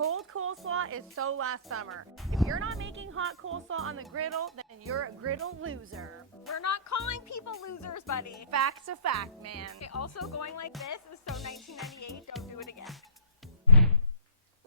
Cold coleslaw is so last summer. If you're not making hot coleslaw on the griddle, then you're a griddle loser. We're not calling people losers, buddy. Fact's a fact, man. Okay, also going like this is so 1998, don't do it again.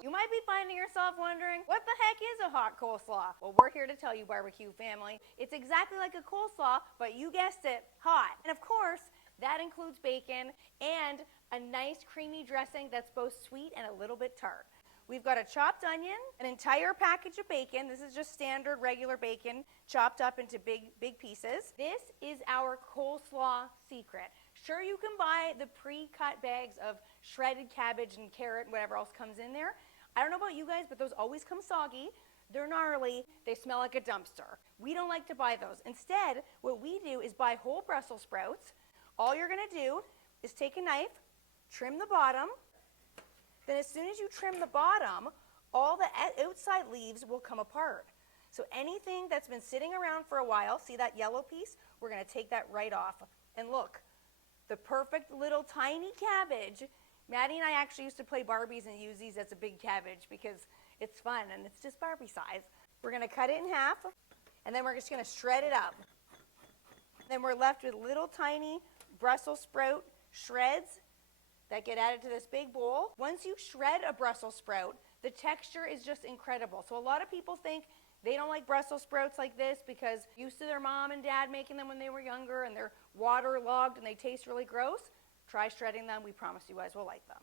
You might be finding yourself wondering, what the heck is a hot coleslaw? Well, we're here to tell you, barbecue family. It's exactly like a coleslaw, but you guessed it, hot. And of course, that includes bacon and a nice creamy dressing that's both sweet and a little bit tart. We've got a chopped onion, an entire package of bacon. This is just standard regular bacon chopped up into big pieces. This is our coleslaw secret. Sure, you can buy the pre-cut bags of shredded cabbage and carrot and whatever else comes in there. I don't know about you guys, but those always come soggy. They're gnarly. They smell like a dumpster. We don't like to buy those. Instead, what we do is buy whole Brussels sprouts. All you're going to do is take a knife, trim the bottom. Then as soon as you trim the bottom, all the outside leaves will come apart. So anything that's been sitting around for a while, see that yellow piece? We're going to take that right off. And look, the perfect little tiny cabbage. Maddie and I actually used to play Barbies and use these as a big cabbage because it's fun and it's just Barbie size. We're going to cut it in half, and then we're just going to shred it up. Then we're left with little tiny Brussels sprout shreds that get added to this big bowl. Once you shred a Brussels sprout, the texture is just incredible. So a lot of people think they don't like Brussels sprouts like this because used to their mom and dad making them when they were younger and they're waterlogged and they taste really gross. Try shredding them. We promise you guys will like them.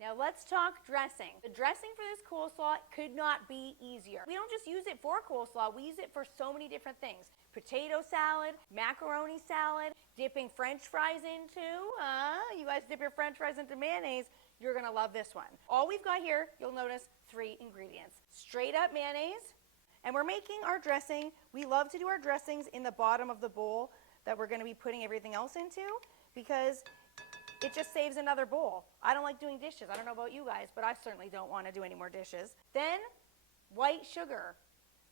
Now let's talk dressing. The dressing for this coleslaw could not be easier. We don't just use it for coleslaw, we use it for so many different things. Potato salad, macaroni salad, dipping French fries into. You guys dip your French fries into mayonnaise, you're gonna love this one. All we've got here, you'll notice 3 ingredients. Straight up mayonnaise, and we're making our dressing. We love to do our dressings in the bottom of the bowl that we're gonna be putting everything else into because it just saves another bowl. I don't like doing dishes. I don't know about you guys, but I certainly don't want to do any more dishes. Then, white sugar.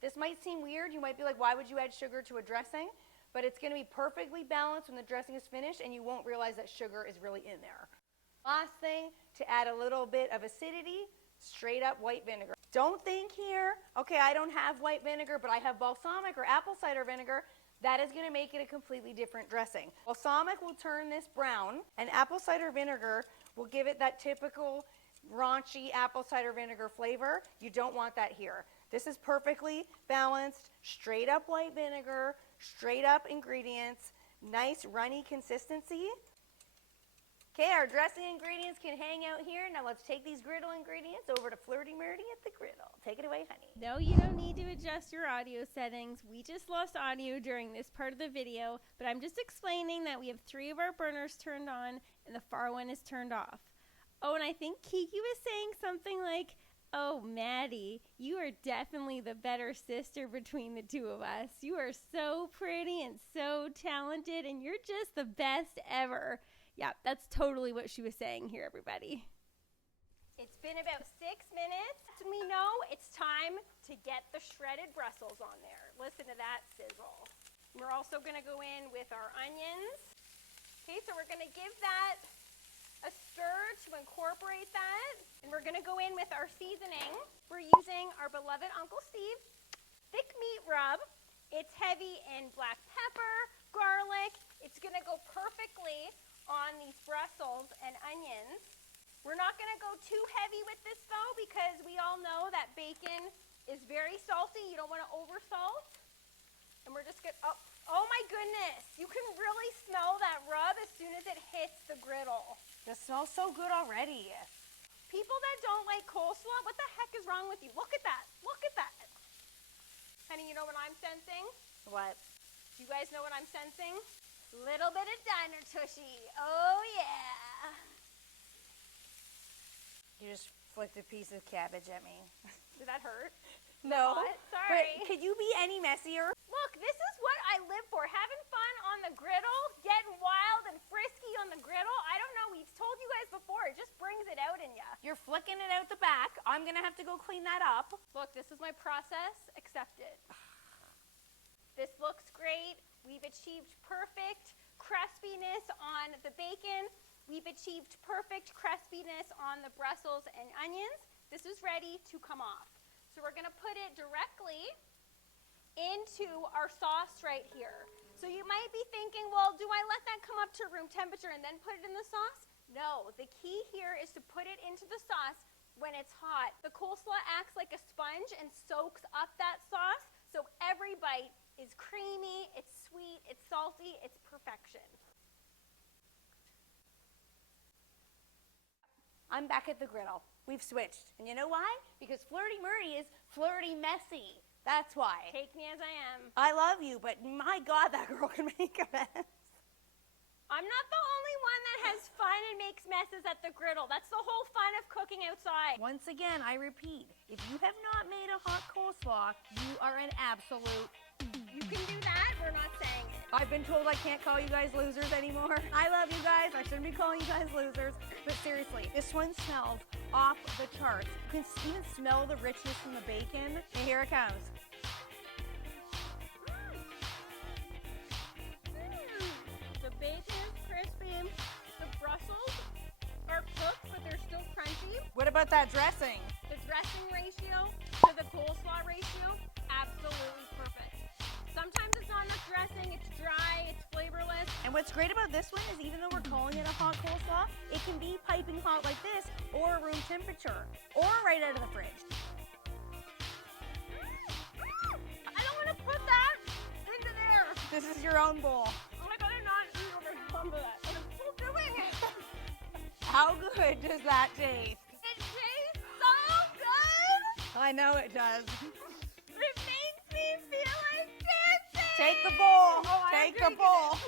This might seem weird. You might be like, why would you add sugar to a dressing? But it's going to be perfectly balanced when the dressing is finished, and you won't realize that sugar is really in there. Last thing, to add a little bit of acidity, straight up white vinegar. Don't think here, okay, I don't have white vinegar, but I have balsamic or apple cider vinegar. That is going to make it a completely different dressing. Balsamic will turn this brown, and apple cider vinegar will give it that typical raunchy apple cider vinegar flavor. You don't want that here. This is perfectly balanced, straight up white vinegar, straight up ingredients, nice runny consistency. Okay, our dressing ingredients can hang out here. Now let's take these griddle ingredients over to Flirty Murdy at the griddle. Take it away, honey. No, you don't need to adjust your audio settings. We just lost audio during this part of the video, but I'm just explaining that we have 3 of our burners turned on and the far one is turned off. Oh, and I think Kiki was saying something like, oh, Maddie, you are definitely the better sister between the 2 of us. You are so pretty and so talented, and you're just the best ever. Yeah, that's totally what she was saying here, everybody. It's been about 6 minutes, and we know it's time to get the shredded Brussels on there. Listen to that sizzle. We're also going to go in with our onions. Okay, so we're going to give that a stir to incorporate that. And we're going to go in with our seasoning. We're using our beloved Uncle Steve's thick meat rub. It's heavy in black pepper, garlic. It's going to go perfectly on these Brussels and onions. We're not going to go too heavy with this though because we all know that bacon is very salty. You don't want to over salt. And we're just going to, oh my goodness, you can really smell that rub as soon as it hits the griddle. That smells so good already. People that don't like coleslaw, what the heck is wrong with you? Look at that. Look at that. Honey, you know what I'm sensing? What? Do you guys know what I'm sensing? Little bit of diner tushy. Oh, yeah. You just flicked a piece of cabbage at me. Did that hurt? No. What? Sorry. But could you be any messier? Look, this is what I live for. Having fun on the griddle, getting wild and frisky on the griddle. I don't know. We've told you guys before. It just brings it out in you. You're flicking it out the back. I'm going to have to go clean that up. Look, this is my process. Accept it. This looks great. We've achieved perfect crispiness on the bacon. We've achieved perfect crispiness on the Brussels and onions. This is ready to come off. So we're gonna put it directly into our sauce right here. So you might be thinking, well, do I let that come up to room temperature and then put it in the sauce? No, the key here is to put it into the sauce when it's hot. The coleslaw acts like a sponge and soaks up that sauce, so every bite is creamy, it's sweet, it's salty, it's perfection. I'm back at the griddle. We've switched. And you know why? Because Flirty Murray is flirty messy. That's why. Take me as I am. I love you, but my God, that girl can make a mess. I'm not the only one that has fun and makes messes at the griddle. That's the whole fun of cooking outside. Once again, I repeat, if you have not made a hot coleslaw, you are an absolute... You can do that. We're not saying it. I've been told I can't call you guys losers anymore. I love you guys. I shouldn't be calling you guys losers. But seriously, this one smells off the charts. You can even smell the richness from the bacon. And here it comes. The bacon is crispy. The Brussels are cooked, but they're still crunchy. What about that dressing? The dressing ratio to the coleslaw ratio, absolutely perfect. Sometimes it's not enough dressing, it's dry, it's flavorless. And what's great about this one is even though we're calling it a hot coleslaw, it can be piping hot like this, or room temperature, or right out of the fridge. I don't want to put that into there. This is your own bowl. Oh my God, I'm not over that. But I'm still doing it. How good does that taste? It tastes so good. I know it does. It makes me feel like dancing. Take the bowl. Oh, Take the bowl.